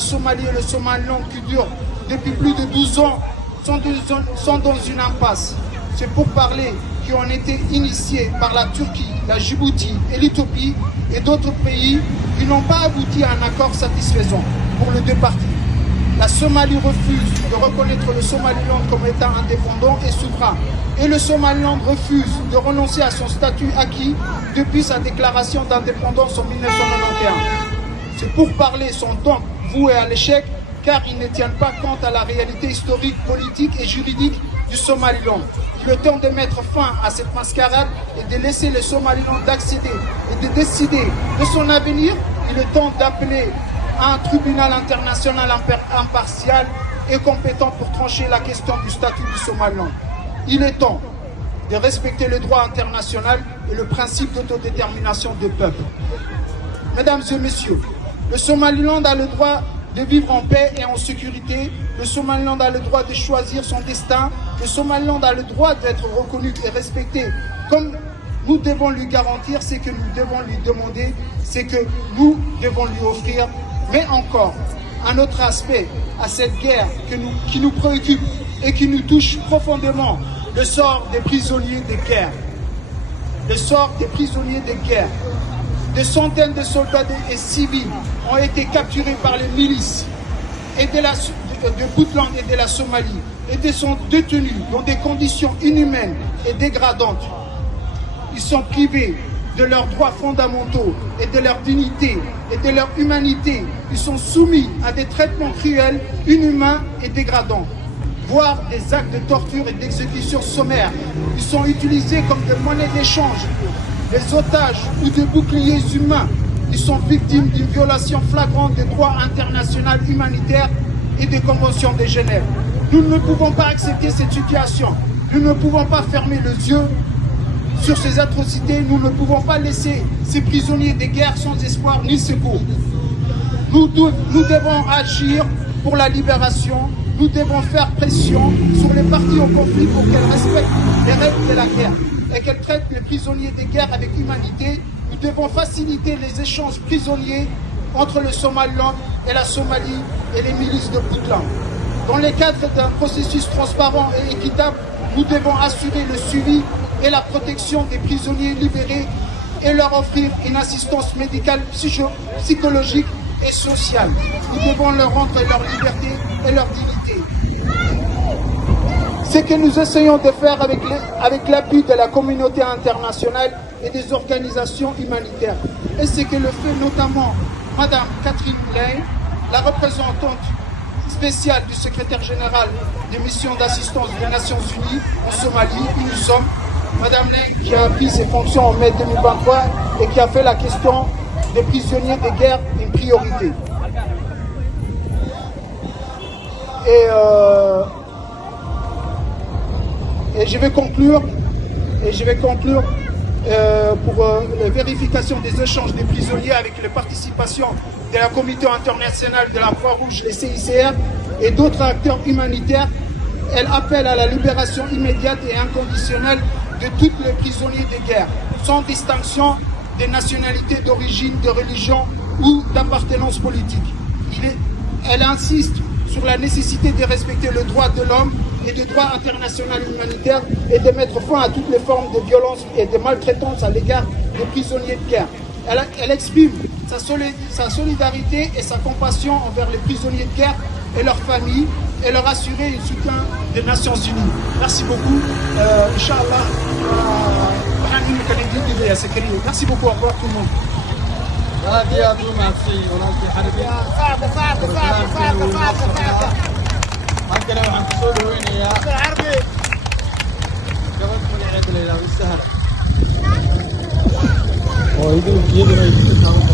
la Somalie et le Somaliland qui durent depuis plus de 12 ans sont dans une impasse. C'est pour parler qui ont été initiés par la Turquie, la Djibouti et l'Éthiopie et d'autres pays qui n'ont pas abouti à un accord satisfaisant pour les deux parties. La Somalie refuse de reconnaître le Somaliland comme État indépendant et souverain. Et le Somaliland refuse de renoncer à son statut acquis depuis sa déclaration d'indépendance en 1991. C'est pour parler son temps voué à l'échec, car ils ne tiennent pas compte à la réalité historique, politique et juridique du Somaliland. Il est temps de mettre fin à cette mascarade et de laisser le Somaliland d'accéder et de décider de son avenir. Il est temps d'appeler à un tribunal international impartial et compétent pour trancher la question du statut du Somaliland. Il est temps de respecter le droit international et le principe d'autodétermination des peuples. Mesdames et messieurs, le Somaliland a le droit de vivre en paix et en sécurité. Le Somaliland a le droit de choisir son destin. Le Somaliland a le droit d'être reconnu et respecté. Comme nous devons lui garantir, c'est que nous devons lui demander, c'est que nous devons lui offrir. Mais encore, un autre aspect à cette guerre qui nous préoccupe et qui nous touche profondément, le sort des prisonniers de guerre. Le sort des prisonniers de guerre. Des centaines de soldats et civils ont été capturés par les milices et de Puntland et de la Somalie et sont détenus dans des conditions inhumaines et dégradantes. Ils sont privés de leurs droits fondamentaux et de leur dignité et de leur humanité. Ils sont soumis à des traitements cruels, inhumains et dégradants, voire des actes de torture et d'exécution sommaire. Ils sont utilisés comme des monnaies d'échange, des otages ou des boucliers humains. Ils sont victimes d'une violation flagrante des droits internationaux humanitaires et des conventions de Genève. Nous ne pouvons pas accepter cette situation. Nous ne pouvons pas fermer les yeux sur ces atrocités. Nous ne pouvons pas laisser ces prisonniers de guerre sans espoir ni secours. Nous devons agir pour la libération. Nous devons faire pression sur les parties au conflit pour qu'elles respectent les règles de la guerre et qu'elles traitent les prisonniers de guerre avec humanité. Nous devons faciliter les échanges prisonniers entre le Somaliland et la Somalie et les milices de Puntland. Dans le cadre d'un processus transparent et équitable, nous devons assurer le suivi et la protection des prisonniers libérés et leur offrir une assistance médicale, psychologique et sociale. Nous devons leur rendre leur liberté et leur dignité. Ce que nous essayons de faire avec l'appui de la communauté internationale et des organisations humanitaires. Et ce que le fait notamment Madame Catherine Lane, la représentante spéciale du secrétaire général des missions d'assistance des Nations Unies en Somalie, où nous sommes. Madame Lane qui a pris ses fonctions en mai 2023 et qui a fait la question des prisonniers de guerre une priorité. Et je vais conclure pour la vérification des échanges des prisonniers avec la participation de la Comité internationale de la Croix-Rouge, les CICR et d'autres acteurs humanitaires. Elle appelle à la libération immédiate et inconditionnelle de tous les prisonniers de guerre, sans distinction de nationalité, d'origine, de religion ou d'appartenance politique. Elle insiste sur la nécessité de respecter le droit de l'homme et le droit international humanitaire et de mettre fin à toutes les formes de violence et de maltraitance à l'égard des prisonniers de guerre. Elle exprime sa solidarité et sa compassion envers les prisonniers de guerre et leurs familles et leur assurer un soutien des Nations Unies. Merci beaucoup. Inch'Allah, merci beaucoup. Au revoir tout le monde. oo idin